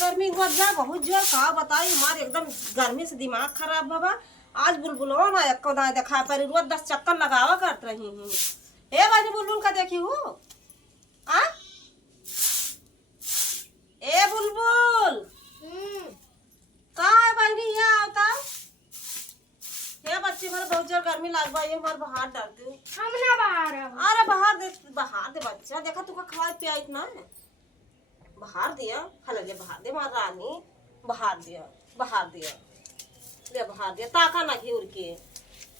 गर्मी हुआ जा बहुत जोर का बताई हमारे एकदम गर्मी से दिमाग खराब बाबा। आज बुलबुलवा ना एक को ना देखा पर रोज 10 चक्कर लगावा करत रही हूँ। ए बाजी बुलबुल का देखी हूँ आ ए बुलबुल का है बहनी यहाँ आवता हे बच्चे भर बहुत जोर गर्मी लाग बा ये भर बाहर डालते हूँ। हम ना बाहर अरे बाहर दे बच्चा देखा तू का खवाई पियाई ना बाहर दिया हलगे बाहर दे मार रानी बाहर दिया ले बाहर दिया ताका ना घी उड़ के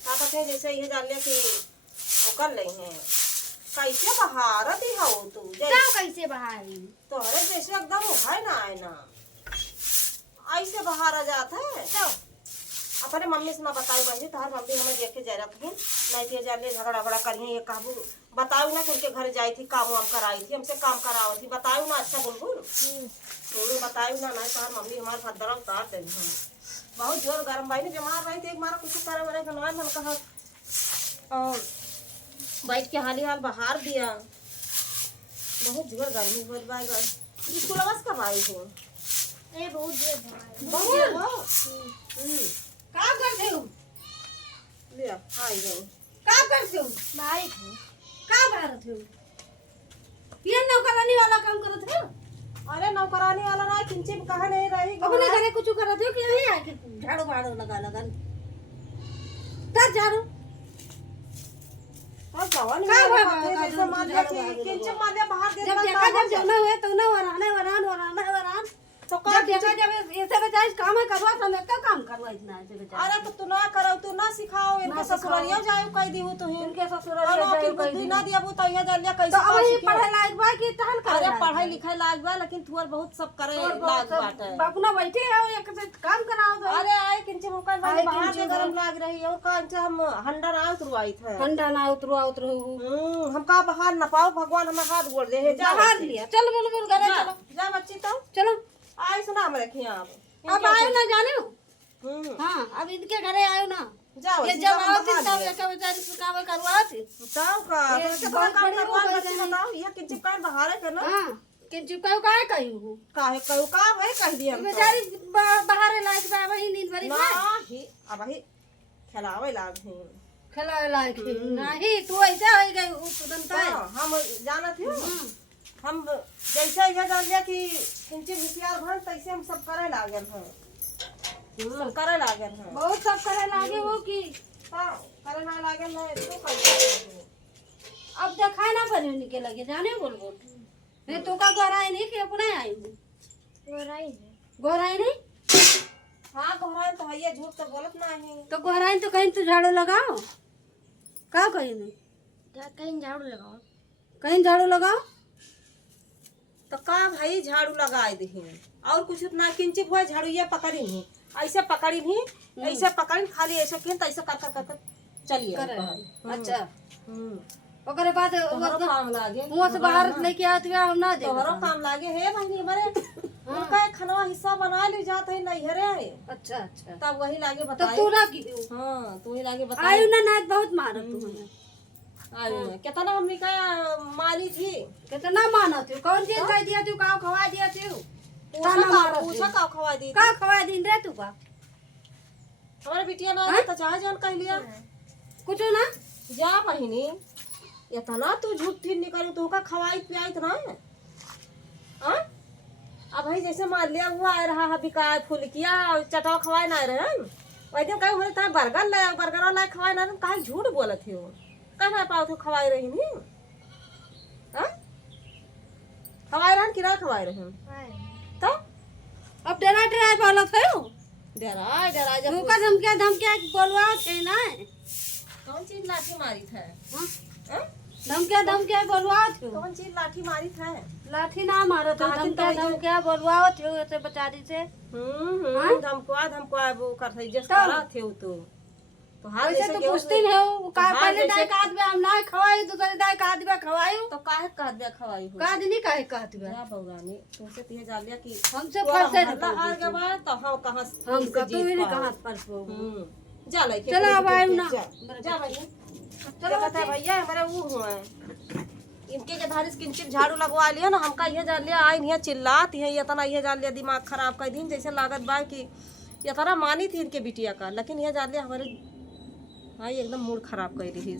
ताका थे जैसे ये जान लिया कि वो कर ले हैं कैसे बाहर दी हो तू कैसे बाहर तोहरे जैसे एकदम है ना आए ना ऐसे बाहर आ जाता है तो अपने मम्मी से ना बताई बहनी तोहर मम्मी हमें देख के जा रखी नहीं थी जाने झगड़ा बड़ा करिए ये काबू बताऊ ना कि उनके घर जाई थी काम वाम कराई थी हमसे काम कराओ थी बताऊ ना अच्छा बुलबुल बताऊ ना नहीं तोहर मम्मी हमारे भद्रा उतार दे बहुत जोर गर्म भाई ने बीमार रही थी एक मारा कुछ करे बड़े बनवाए मन कहा और बैठ के हाली हाल बाहर दिया बहुत जोर गर्मी बहुत बाई गई स्कूल बस कब आई हो ए बहुत देर बहुत का करते हो ले आई गई का करते हो भाई का भारत हो ये नौकरानी वाला काम करत हो। अरे नौकरानी वाला ना किंचे कहा नहीं रही अपने घरे कुछ करत हो कि यही आके झाड़ू बाड़ू लगा तब झाड़ू और जवान का में बाबा बात है जैसे मान लिया कि किंचे मान लिया बाहर दे जब देखा जब जाना हुए तो ना वरान तो जब देखा जब ऐसे बचाए काम है करवा तो मैं क्या काम करवा इतना ऐसे बचाए। अरे तो तू ना करो तू ना सिखाओ इनके ससुरालिया जाए कह दी हो तो इनके ससुर की बुद्धि ना दिया वो तो ये जान लिया कैसे तो अभी पढ़े लायक बा कि तहन करे अरे पढ़ाई लिखाई लाग बा लेकिन तुअर बहुत सब करे लाग बाटे अपना बैठे है एक से काम कराओ तो अरे आए किंचे मुकर आए बाहर किंचे के गरम लाग रही है और कांचे हम हंडा ना उतरवाई थे ठंडा ना उतरो हम का बाहर न पाओ भगवान हमें हाथ गोड़ दे जा बाहर लिया चल बोल घरे चलो जा बच्ची तो चलो आई सुना हम रखी आप अब आयो ना जाने हां अब इनके घरे आयो ना जाओ ये जब आवती तब एक बेचारी से काम करवाती बताओ का तो बड़ा काम करवा बच्ची बताओ ये किंचे का बाहर है ना हां कि चुकाओ काहे कहियो काहे कहू का भाई कह दिया बेचारी बाहर लायक बा वही नींद भरी नहीं अब ही खिलावे लाग है खिलावे लायक नहीं तू ऐसे हो गई तुरंत हम जानत ही हम जैसे ये जान लिया कि किंचे होशियार भर तैसे हम सब करे लागल हैं सब करे लागल हैं बहुत सब करे लागे वो कि हां करे ना लागल है तो कर अब देखा ना बने उनके लगे जाने बोल नहीं तो का गोराई नहीं कि अपने आई गोराई नहीं हां गोराई तो ये झूठ तो गलत ना है तो गोराई तो कहीं तो झाड़ू लगाओ का कहीं नहीं कहीं झाड़ू लगाओ कहीं झाड़ू लगाओ तो का भाई झाड़ू लगाए दही और कुछ उतना किंचित हुआ झाड़ू ये पकड़ी नहीं ऐसे पकड़ी नहीं ऐसे पकड़ी खाली ऐसे किन तो ऐसे कर चलिए अच्छा ओकरे बाद काम लागे वहां से बाहर लेके आते हुए हम ना दे तोहरो काम लागे हे बहनी हमारे उनका एक खनवा हिस्सा बना ली जात है नहीं हरे अच्छा अच्छा तब वही लागे तो बताई तू ना की हां तो वही लागे बताई आयु ना नाच बहुत मारत तू हमें आयु ना कितना हमनी का मानी थी कितना मानत तू कौन चीज कह दिया तू का खवा दिया तू पूछा का खवा दी का खवा दिन रे तू का हमारे बिटिया ना तो चाहे जान कह लिया कुछ ना जा बहिनी इतना तू झूठ ठीक नहीं करू तो का खवाई पियाई ना हां अब भाई जैसे मान लिया वो आ रहा है बिकाय फुलकिया चटाव खवाए ना रहे वही दिन कहीं बोले ता बर्गर ला खवाए ना काहे झूठ बोलत हो कहना पाओ तो खवाए रही नहीं हां खवाए रहन कि ना खवाए रहन तो अब डरा बोलो थे डरा जब तू का धमकिया बोलवा थे ना कौन चीज लाठी मारी था हां धमकिया बोलवा थे कौन चीज लाठी मारी था लाठी ना मारो तो धमकिया बोलवा थे ऐसे बेचारी से धमकवा वो करते जस करा थे तो हाल ऐसे तो पूछती है वो का पहले दाई का आदमी हम ना खवाई दूसरे दाई का आदमी खवाई तो काहे कह दे खवाई हो का नहीं काहे कहत बे या बौरानी तुमसे तिहे जान लिया कि हमसे फरसे हल्ला हार के बाद तो हम कहां हम कभी भी नहीं कहां फरस हो जा ले के चलो अब आयो ना जा भाई चलो बता भैया हमारे वो हुआ है इनके के धारिस किंचित झाड़ू लगवा लिया ना, हमका यह जान लिया आई नहीं चिल्लात है, ये तना यह जान लिया दिमाग खराब कर दिन जैसे लागत बा कि ये तना मानी थी इनके बिटिया का, लेकिन यह जान लिया हमारे भाई एकदम मूड खराब कर रही।